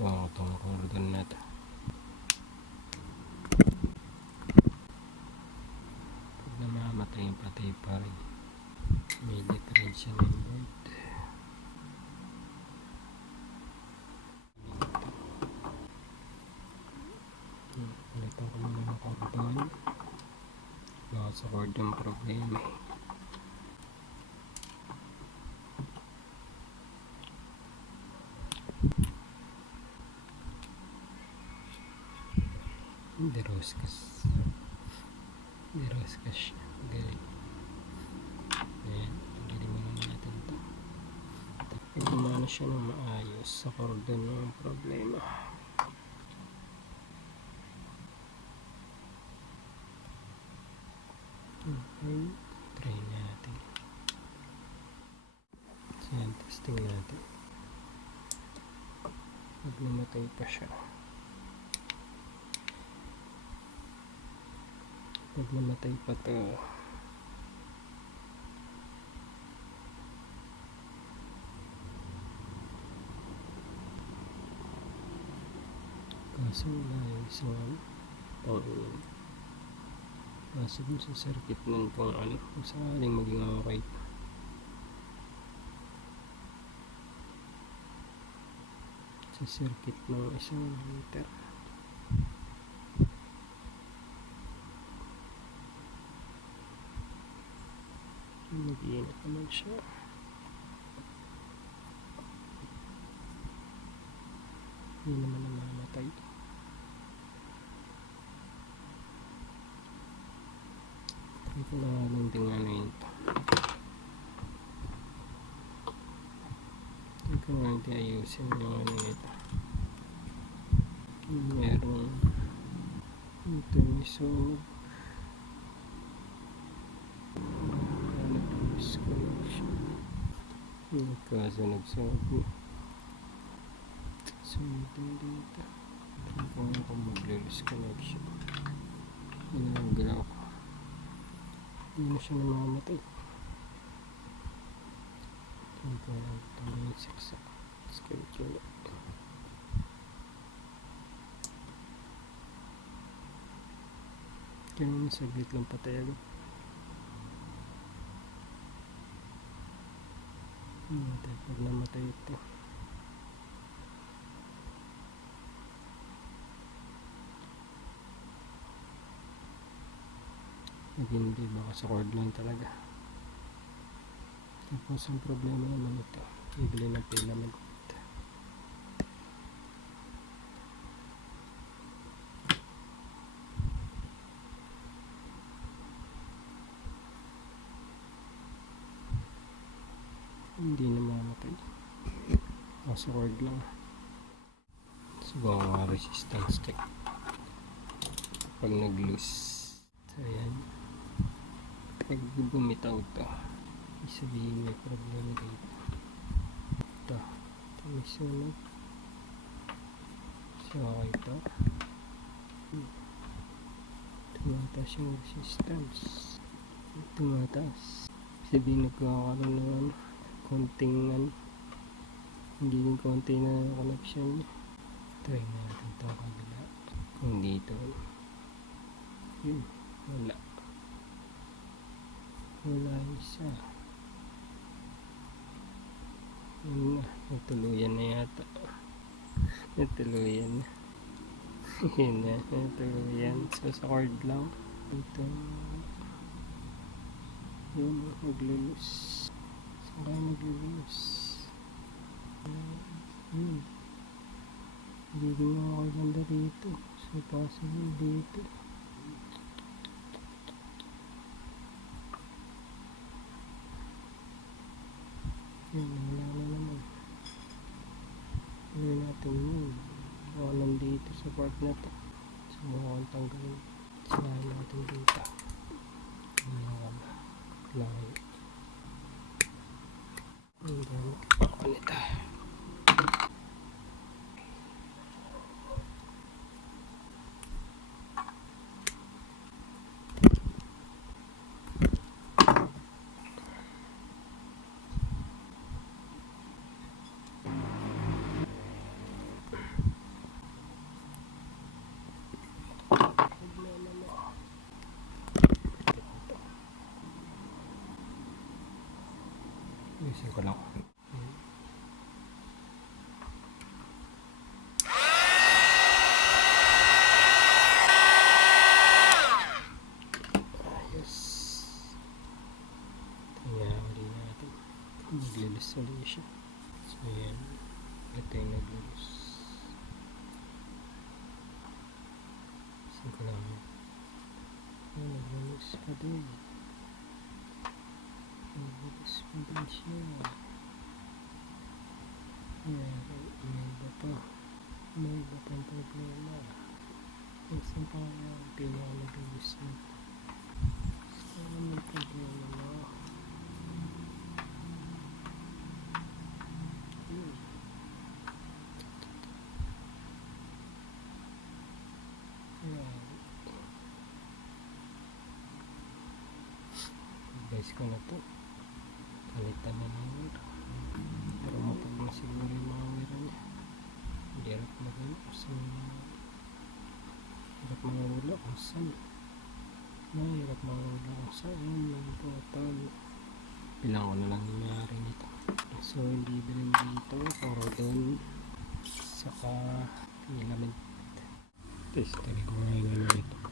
Wow, itong cordon na ito. Pag namamatay yung patay pa rin, may diferensya na yung board. Palitan ko muna ng cordon. Baka sa cordon problema eh. Deroscas siya. Galing. Ayan, galing muna natin ito. Pag gumana siya ng maayos, sa cordon ng problema. Okay, try natin. So yan, testing natin. Pag namatay pa siya. Pag namatay pa to, kaso wala yung isang pang nasa dun sa circuit nun kung ano, kung sakaling maging okay. Sa circuit ng isang liter. Mag-iinit naman siya. Hindi naman namamatay. Ito na lang din ano yun. Ito ko nga din ayusin yung ano nito. Merong ito mismo. Disconnection. Kaso nagsabi. Something dito. Kung mag-lose connection. Yun ang galaw ko. Hindi na siya namamatay. Hindi ko lang ito may saksak. Schedule. Kaya saglit lang patay agad. Pag namatay ito. Pag hindi, baka sa cord lang talaga. Tapos ang problema naman ito, bibili ng filament. Hindi namamatay. Sa cord lang. Subukan ko resistance check. Pag nag-loose. So ayan. Pag bumitaw ito, isabihin may problema dito. Ito may sunog. So okay ito. Tumataas yung resistance. Tumataas. Sabihin nagkakaroon ng konting hindi yung konti na connection. Try natin ito kabila. Kung dito yun, wala isa. Yun na, natuluyan na yata. Natuluyan na. Yun na, natuluyan. So sa cord lang ito yun, naglulus. Saan kaya naglulus? Hindi rin ako ganda rito. So possible dito. Yan, wala na naman. Hindi natin yun. Baka nandito sa part na to. So mukhang tanggalin. Sinahin natin dito. Lahat. Ang dami ako nito. Testing ko lang. Ayos. Tingnan ulit natin. Maglilus ulit siya. So yan. Ito yung naglilus. Testing ko lang. Naglilus pa din. Naglilus pa din siya. May iba pa. May iba pang problema. Isang pa ang pinaka-naglilus nito. Saan may problema na? Guys ko na to. Palitan na ng wira. Pero mapag na siguro yung mga wira niya. Hindi harap magano kasi hirap mga wala kung saan. Hirap mga wala kung saan. Yung total. Bilang ko na lang yung mayari nito. So hindi bilhin dito. Puro doon. Saka filament. Test talaga ko nga yung ano nito.